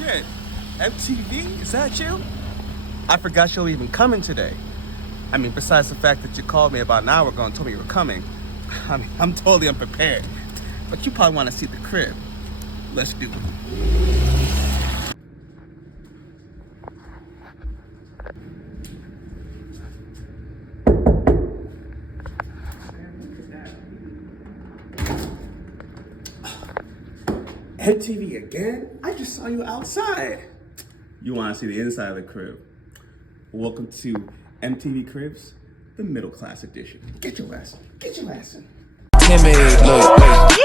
shit. MTV, is that you? I forgot you were even coming today. I mean, besides the fact that you called me about an hour ago and told me you were coming, I mean, I'm totally unprepared. But you probably want to see the crib. Let's do it. MTV again? I just saw you outside. You want to see the inside of the crib? Welcome to MTV Cribs, the Middleclass edition. Get your ass in. Timid, look, wait.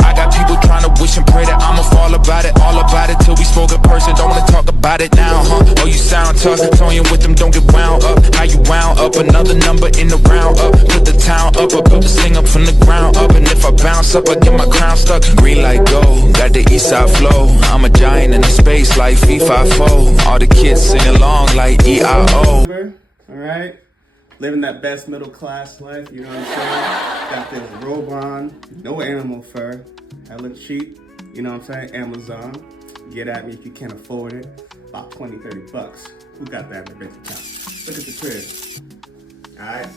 I got people trying to wish and pray that I'ma fall about it, all about it till we spoke in person. Don't wanna talk about it now, huh? Oh, you sound tough, toying with them, don't get wound up. How you wound up? Another number in the round up. Put the town up, I built this thing up from the ground up. And if I bounce up, I get my crown stuck. Green light go, got the east side flow. I'm a giant in the space like FIFA4. All the kids sing along like EIO. All right. Living that best middle class life, you know what I'm saying? Got this robe on, no animal fur, hella cheap, you know what I'm saying? Amazon, get at me if you can't afford it. About 20, 30 bucks. Who got that in their bank account? Look at the crib. All right,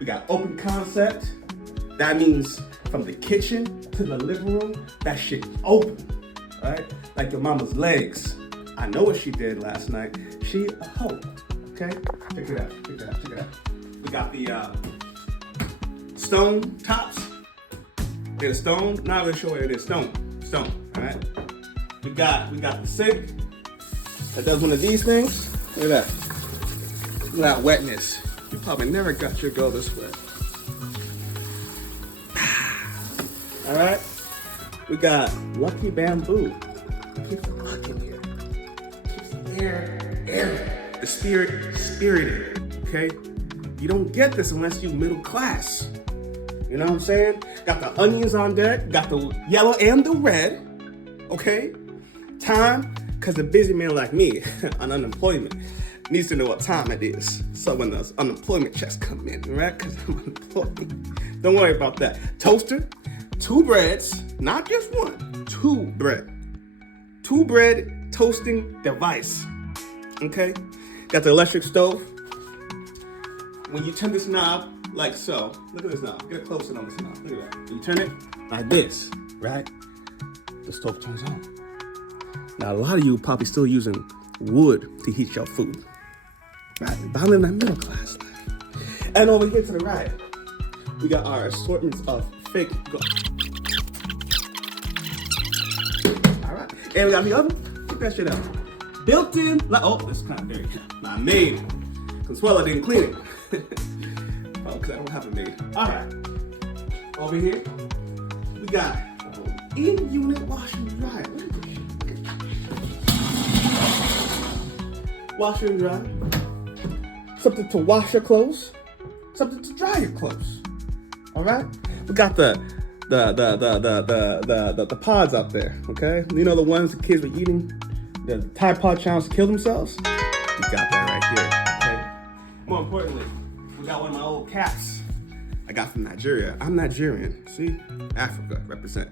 we got open concept. That means from the kitchen to the living room, that shit is open, all right? Like your mama's legs. I know what she did last night. She a hoe, okay? Check it out. We got the stone tops. There's stone. Not really sure what it is. Stone. All right. We got the sink that does one of these things. Look at that. Look at that wetness. You probably never got your girl this wet. All right. We got lucky bamboo. Keep the luck in here. Keeps the air. The spirit spirited. Okay. You don't get this unless you middle class. You know what I'm saying? Got the onions on deck, got the yellow and the red, okay? Time, because a busy man like me on unemployment needs to know what time it is. So when those unemployment checks come in, right? Because I'm unemployed. Don't worry about that. Toaster, 2 breads, not just 1, 2 bread. 2 bread toasting device, okay? Got the electric stove. When you turn this knob like so, look at this knob. Get a close in on this knob. Look at that. When you turn it like this, right? The stove turns on. Now, a lot of you are probably still using wood to heat your food, right? But I'm in that middle class life. And over here to the right, we got our assortments of fake gold. All right. And we got the oven. Check that shit out. Built in, oh, this is kind of dirty. I made it. Consuela didn't clean it. Oh, because I don't have a maid. All right. Over here, we got in-unit washer and dryer. Look at this shit. Washer and dryer. Something to wash your clothes. Something to dry your clothes. All right. We got the pods out there. Okay. You know the ones the kids were eating, the Tide Pod challenge to kill themselves. We got that right here. More importantly, we got one of my old caps I got from Nigeria. I'm Nigerian, see? Africa, represent.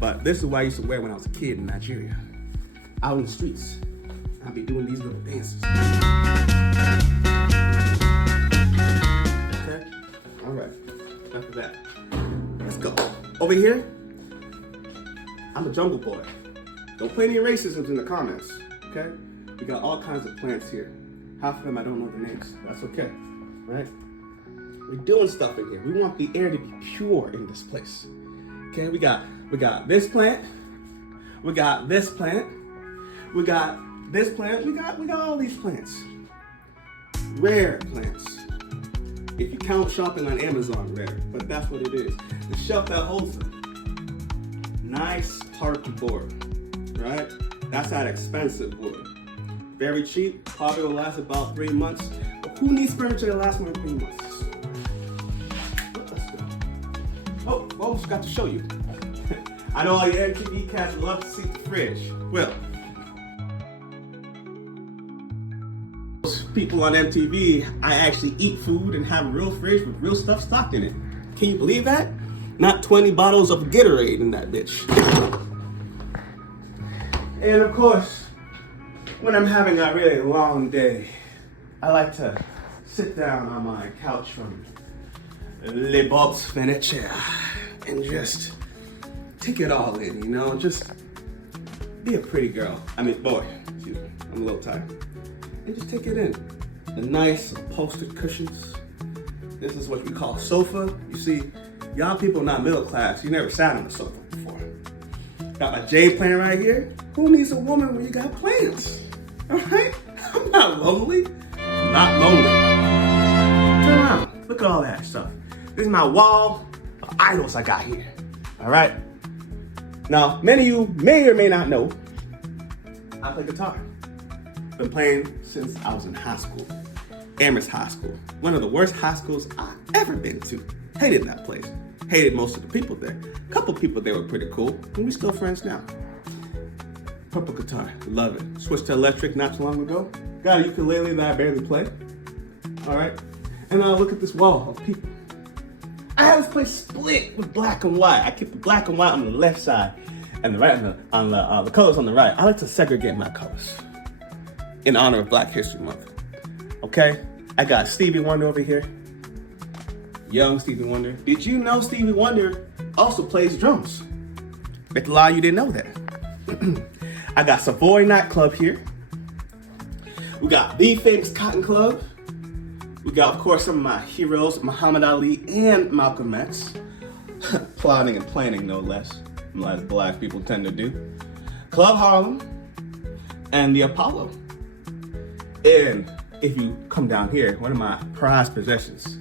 But this is what I used to wear when I was a kid in Nigeria. Out in the streets, I'd be doing these little dances. Okay? All right, enough of that. Let's go. Over here, I'm a jungle boy. Don't play any racisms in the comments, okay? We got all kinds of plants here. Half of them I don't know the names. That's okay, right? We're doing stuff in here. We want the air to be pure in this place. Okay, we got this plant. We got this plant. We got this plant. We got all these plants. Rare plants. If you count shopping on Amazon, rare, but that's what it is. The shelf that holds them. Nice particle board, right? That's that expensive wood. Very cheap, probably will last about 3 months. But who needs furniture that lasts more than 3 months? Let's go. Oh, well, forgot to show you. I know all you MTV cats love to see the fridge. Well, people on MTV, I actually eat food and have a real fridge with real stuff stocked in it. Can you believe that? Not 20 bottles of Gatorade in that bitch. And of course, when I'm having a really long day, I like to sit down on my couch from Le Bob's Furniture and just take it all in, you know? Just be a pretty girl. I mean, boy, excuse me, I'm a little tired. And just take it in. The nice upholstered cushions. This is what we call sofa. You see, y'all people not middle class, you never sat on a sofa before. Got my J plan right here. Who needs a woman when you got plans? All right? I'm not lonely. I'm not lonely. Turn around. Look at all that stuff. This is my wall of idols I got here. All right? Now, many of you may or may not know, I play guitar. Been playing since I was in high school. Amherst High School. One of the worst high schools I've ever been to. Hated that place. Hated most of the people there. A couple people there were pretty cool, and we still friends now. Purple guitar, love it. Switched to electric not too long ago. Got a ukulele that I barely play. All right, and now look at this wall of people. I have this place split with black and white. I keep the black and white on the left side, and the right on the colors on the right. I like to segregate my colors in honor of Black History Month. Okay, I got Stevie Wonder over here. Young Stevie Wonder. Did you know Stevie Wonder also plays drums? Bet a lot of you didn't know that. I got Savoy Nightclub here. We got the famous Cotton Club. We got, of course, some of my heroes, Muhammad Ali and Malcolm X. Plotting and planning, no less, like black people tend to do. Club Harlem and the Apollo. And if you come down here, one of my prized possessions.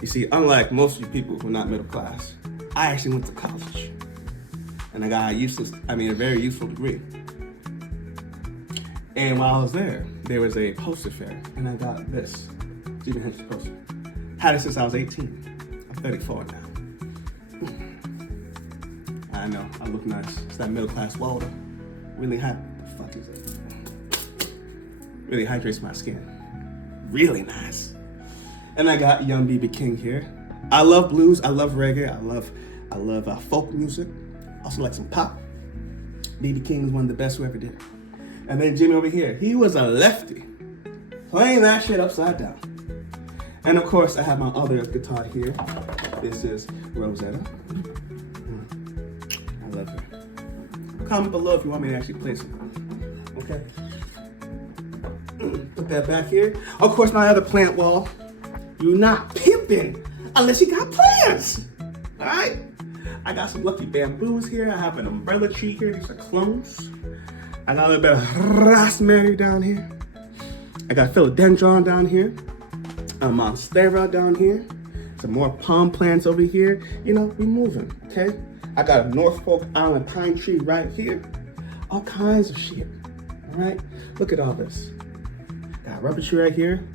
You see, unlike most of you people who are not middle class, I actually went to college. And I got a very useful degree. And while I was there was a poster fair, and I got this Jimi Hendrix poster. Had it since I was 18. I'm 34 now. I know, I look nice. It's that middle class water. Really the fuck is it? Really hydrates my skin. Really nice. And I got young BB King here. I love blues, I love reggae, I love folk music. Also like some pop. BB King is one of the best who ever did. And then Jimmy over here, he was a lefty, playing that shit upside down. And of course, I have my other guitar here. This is Rosetta. I love her. Comment below if you want me to actually play some. Okay? Put that back here. Of course, my other plant wall. You're not pimping unless you got plans. All right? I got some lucky bamboos here. I have an umbrella tree here. These are clones. I got a little bit of raspberry down here. I got philodendron down here. A monstera down here. Some more palm plants over here. You know, we moving, okay? I got a Norfolk Island pine tree right here. All kinds of shit, all right? Look at all this. Got a rubber tree right here,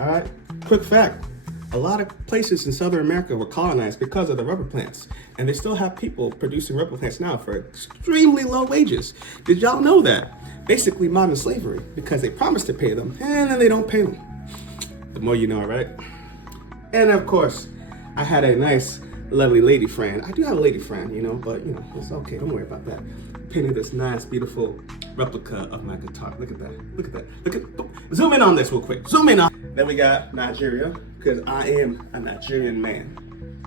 all right? Quick fact, a lot of places in Southern America were colonized because of the rubber plants. And they still have people producing rubber plants now for extremely low wages. Did y'all know that? Basically modern slavery, because they promise to pay them and then they don't pay them. The more you know, right? And of course, I had a nice, lovely lady friend. I do have a lady friend, you know, but you know, it's okay, don't worry about that. Painted this nice, beautiful replica of my guitar. Look at that, look at that. Zoom in on this real quick, zoom in on. Then we got Nigeria, because I am a Nigerian man.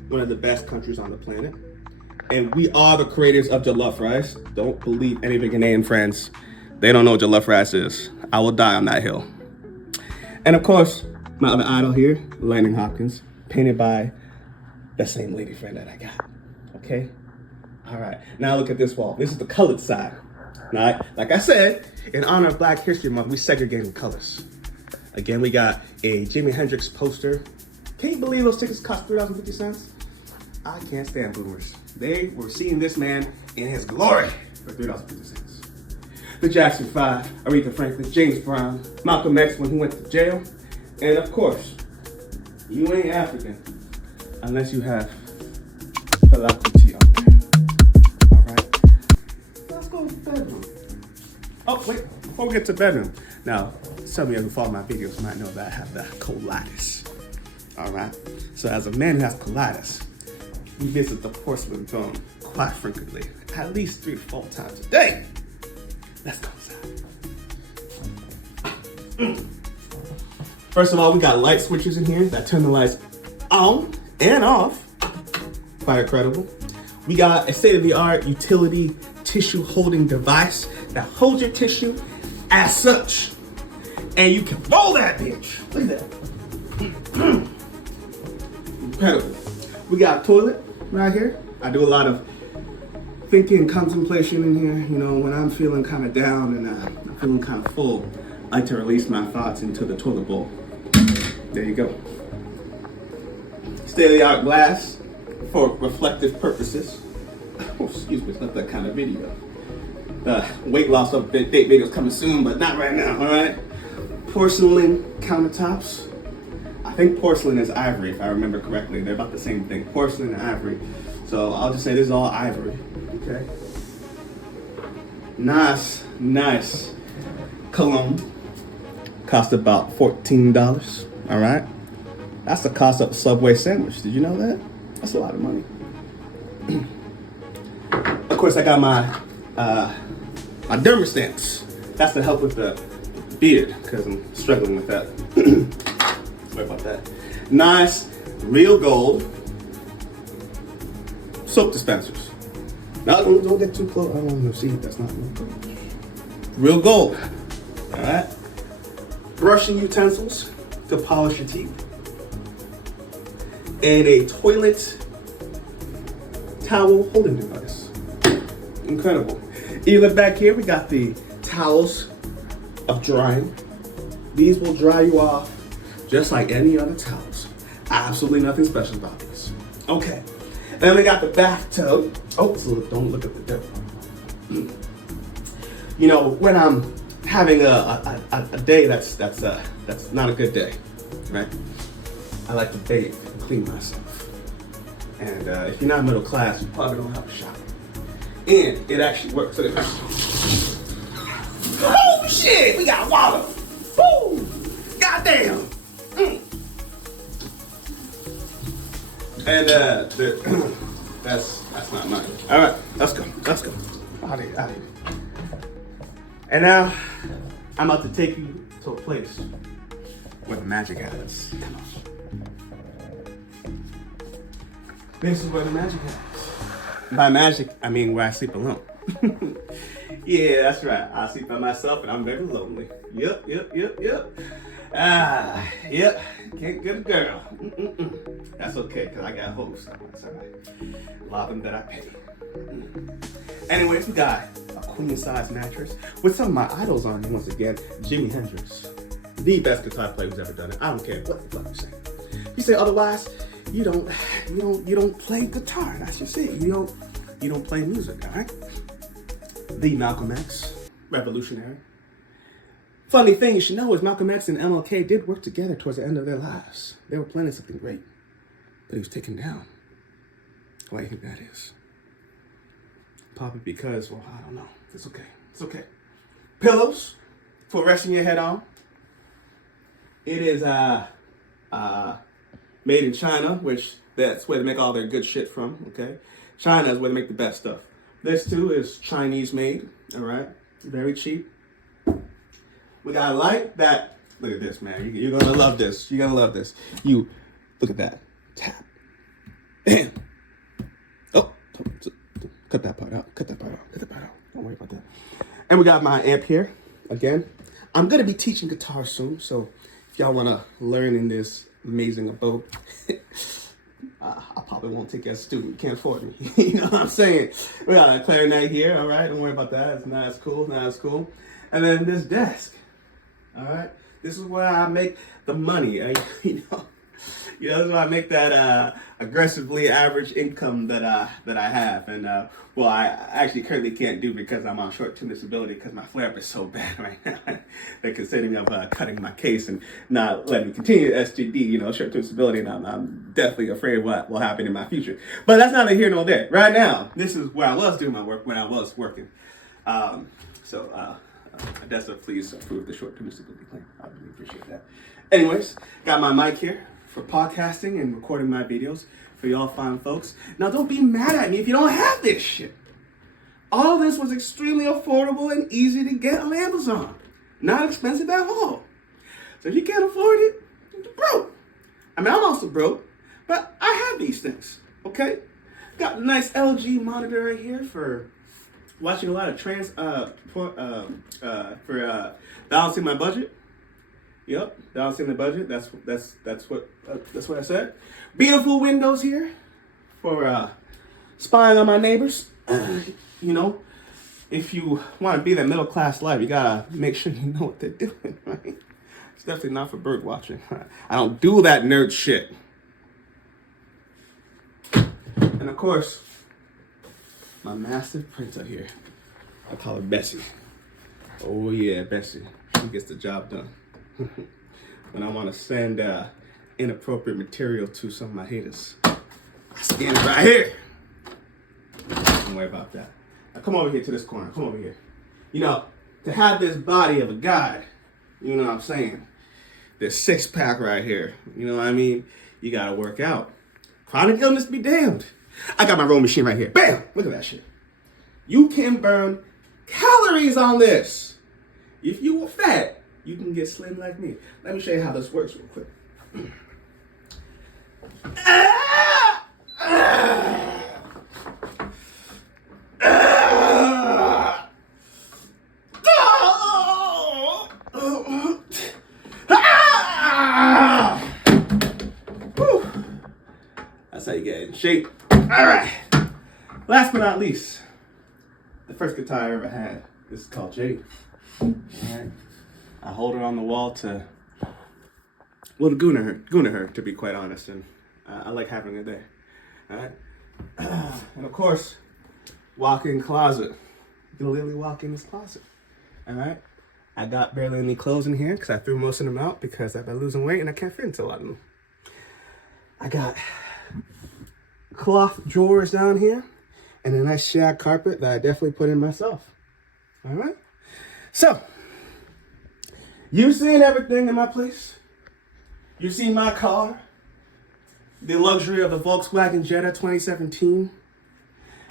One of the best countries on the planet. And we are the creators of jollof rice. Don't believe any of your Ghanaian friends. They don't know what jollof rice is. I will die on that hill. And of course, my other idol here, Landon Hopkins, painted by the same lady friend that I got, okay? All right, now look at this wall. This is the colored side. Now, like I said, in honor of Black History Month, we segregated colors. Again, we got a Jimi Hendrix poster. Can you believe those tickets cost $3.50? I can't stand boomers. They were seeing this man in his glory for $3.50. The Jackson 5, Aretha Franklin, James Brown, Malcolm X when he went to jail. And of course, you ain't African unless you have Fela Kuti on there. All right, let's go to the bedroom. Oh wait, before we get to the bedroom, now some of you who follow my videos might know that I have the colitis. All right, so as a man who has colitis, we visit the porcelain throne quite frequently, at least 3 to 4 times a day. Let's go inside. First of all, we got light switches in here that turn the lights on and off. Quite incredible. We got a state-of-the-art utility tissue holding device that holds your tissue as such. And you can roll that bitch. Look at that. Incredible. We got a toilet right here. I do a lot of thinking, contemplation in here. You know, when I'm feeling kind of down and I'm feeling kind of full, I like to release my thoughts into the toilet bowl. There you go. State-of-the-art glass for reflective purposes. Oh, excuse me, it's not that kind of video. Weight loss update videos coming soon, but not right now, all right? Porcelain countertops. I think porcelain is ivory, if I remember correctly. They're about the same thing, porcelain and ivory. So I'll just say this is all ivory, okay? Nice cologne. Cost about $14, all right? That's the cost of a Subway sandwich. Did you know that? That's a lot of money. Of course, I got my dermastants. That's to help with the beard, because I'm struggling with that. Sorry about that. Nice, real gold soap dispensers. Now, don't get too close. I don't want to see it. That's not real gold. Real gold. All right. Brushing utensils to polish your teeth. And a toilet towel holding device. Incredible. You look back here, we got the towels of drying. These will dry you off just like any other towels. Absolutely nothing special about these. Okay. Then we got the bathtub. Oh, so don't look at the dirt. You know, when I'm having a day that's not a good day, right? I like to bathe and clean myself. And if you're not middle class, you probably don't have a shower. And it actually works. So oh shit, we got water. Woo! Goddamn. And that's not mine. All right, let's go. Out of here. And now I'm about to take you to a place where the magic happens. Come on. This is where the magic happens. By magic, I mean where I sleep alone. Yeah, that's right. I sleep by myself and I'm very lonely. Yep. Yep. Can't get a girl. That's okay, because I got hosts. That's all right. A lot of them that I pay. Anyways, we got a queen-size mattress with some of my idols on it once again. Jimi Hendrix. The best guitar player who's ever done it. I don't care what the fuck you say. You say otherwise, you don't play guitar. That's just it. You don't play music, all right? The Malcolm X, revolutionary. Funny thing you should know is Malcolm X and MLK did work together towards the end of their lives. They were planning something great, but he was taken down. Why do you think that is? Probably because, well, I don't know. It's okay. Pillows for resting your head on. It is made in China, which that's where they make all their good shit from, okay? China is where they make the best stuff. This too is Chinese made, all right? Very cheap. We got a light that, look at this, man. You're gonna love this. You're gonna love this. You, look at that. Tap. Bam. Oh, cut that part out. Don't worry about that. And we got my amp here, again. I'm gonna be teaching guitar soon, so if y'all wanna learn in this amazing abode, I probably won't take you as a student. You can't afford me. You know what I'm saying? We got a clarinet here, all right? Don't worry about that. It's not as cool. And then this desk, all right? This is where I make the money. You know, this is where I make that aggressively average income that I have. And well, I actually currently can't do because I'm on short-term disability because my flare-up is so bad right now. They're considering of cutting my case and not letting me continue STD, you know, short-term disability. And I'm definitely afraid of what will happen in my future. But that's neither here nor there. Right now, this is where I was doing my work when I was working. Odessa, please approve the short-term disability claim. I really appreciate that. Anyways, got my mic here for podcasting and recording my videos for y'all fine folks. Now, don't be mad at me if you don't have this shit. All this was extremely affordable and easy to get on Amazon. Not expensive at all. So if you can't afford it, you're broke. I mean, I'm also broke, but I have these things, okay? Got a nice LG monitor right here for watching a lot of balancing my budget. Yep, balancing the budget. That's what I said. Beautiful windows here for spying on my neighbors. You know, if you want to be that middle class life, you gotta make sure you know what they're doing, right? It's definitely not for bird watching. I don't do that nerd shit. And of course, my massive printer here. I call her Bessie. Oh yeah, Bessie. She gets the job done. When I want to send inappropriate material to some of my haters, I scan it right here. Don't worry about that. Now come over here to this corner. Come over here. You know, to have this body of a guy, you know what I'm saying? This six-pack right here. You know what I mean? You gotta work out. Chronic illness be damned. I got my row machine right here. Bam! Look at that shit. You can burn calories on this. If you were fat, you can get slim like me. Let me show you how this works real quick. That's how you get in shape. All right. Last but not least, the first guitar I ever had. This is called Jokey. All right. I hold her on the wall to, well, to gooner her, to be quite honest, and I like having her there. All right. And of course, walk-in closet. You can literally walk in this closet. All right. I got barely any clothes in here because I threw most of them out because I've been losing weight and I can't fit into a lot of them. I got cloth drawers down here and a nice shag carpet that I definitely put in myself. All right. So, you've seen everything in my place. You've seen my car, the luxury of the Volkswagen Jetta 2017.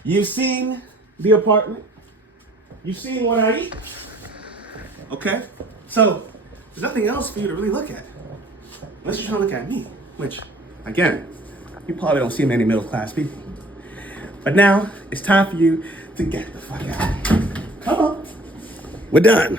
You've seen the apartment. You've seen what I eat. Okay? So, there's nothing else for you to really look at. Unless you're trying to look at me, which, again, you probably don't see many middle class people. But now, it's time for you to get the fuck out. Come on. We're done.